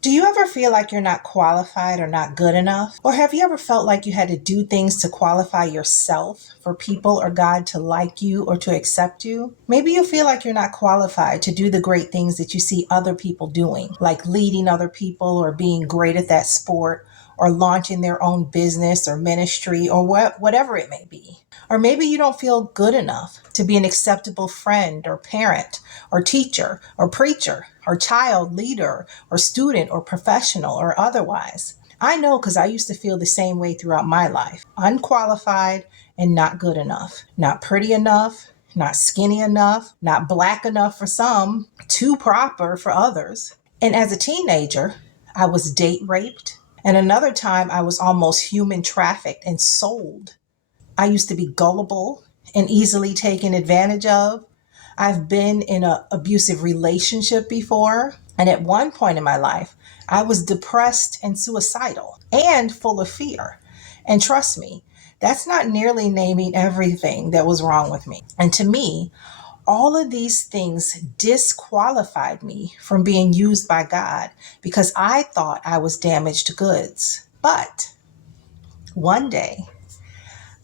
Do you ever feel like you're not qualified or not good enough? Or have you ever felt like you had to do things to qualify yourself for people or God to like you or to accept you? Maybe you feel like you're not qualified to do the great things that you see other people doing, like leading other people or being great at that sport or launching their own business or ministry or whatever it may be. Or maybe you don't feel good enough to be an acceptable friend or parent or teacher or preacher or child leader or student or professional or otherwise. I know because I used to feel the same way throughout my life. Unqualified and not good enough, not pretty enough, not skinny enough, not black enough for some, too proper for others. And as a teenager, I was date raped. And another time I was almost human trafficked and sold. I used to be gullible and easily taken advantage of. I've been in an abusive relationship before. And at one point in my life, I was depressed and suicidal and full of fear. And trust me, that's not nearly naming everything that was wrong with me. And to me, all of these things disqualified me from being used by God because I thought I was damaged goods. But one day,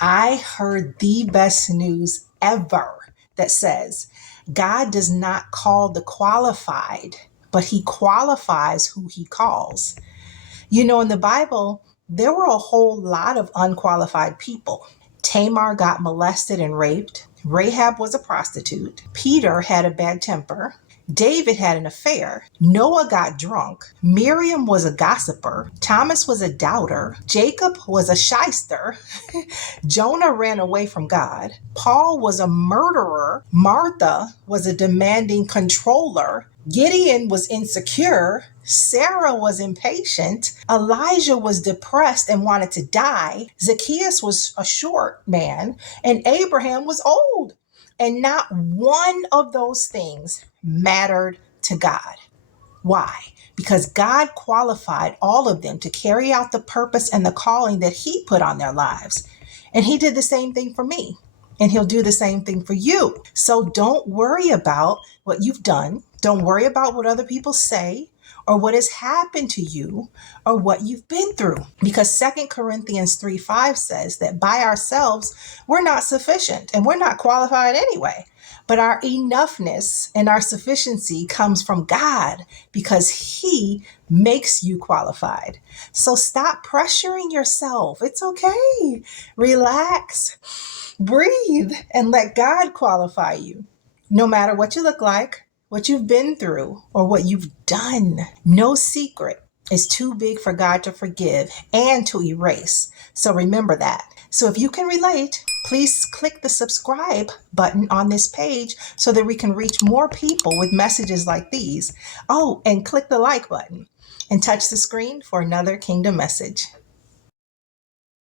I heard the best news ever that says God does not call the qualified, but he qualifies who he calls. You know, in the Bible, there were a whole lot of unqualified people. Tamar got molested and raped. Rahab was a prostitute. Peter had a bad temper. David had an affair. Noah got drunk. Miriam was a gossiper. Thomas was a doubter. Jacob was a shyster. Jonah ran away from God. Paul was a murderer. Martha was a demanding controller. Gideon was insecure. Sarah was impatient. Elijah was depressed and wanted to die. Zacchaeus was a short man. And Abraham was old. And not one of those things mattered to God. Why? Because God qualified all of them to carry out the purpose and the calling that he put on their lives. And he did the same thing for me. And he'll do the same thing for you. So don't worry about what you've done. Don't worry about what other people say or what has happened to you or what you've been through. Because 2 Corinthians 3:5 says that by ourselves, we're not sufficient and we're not qualified anyway. But our enoughness and our sufficiency comes from God because he makes you qualified. So stop pressuring yourself. It's okay. Relax, breathe, and let God qualify you. No matter what you look like, what you've been through, or what you've done, no secret is too big for God to forgive and to erase. So remember that. So if you can relate, please click the subscribe button on this page so that we can reach more people with messages like these. Oh, and click the like button and touch the screen for another kingdom message.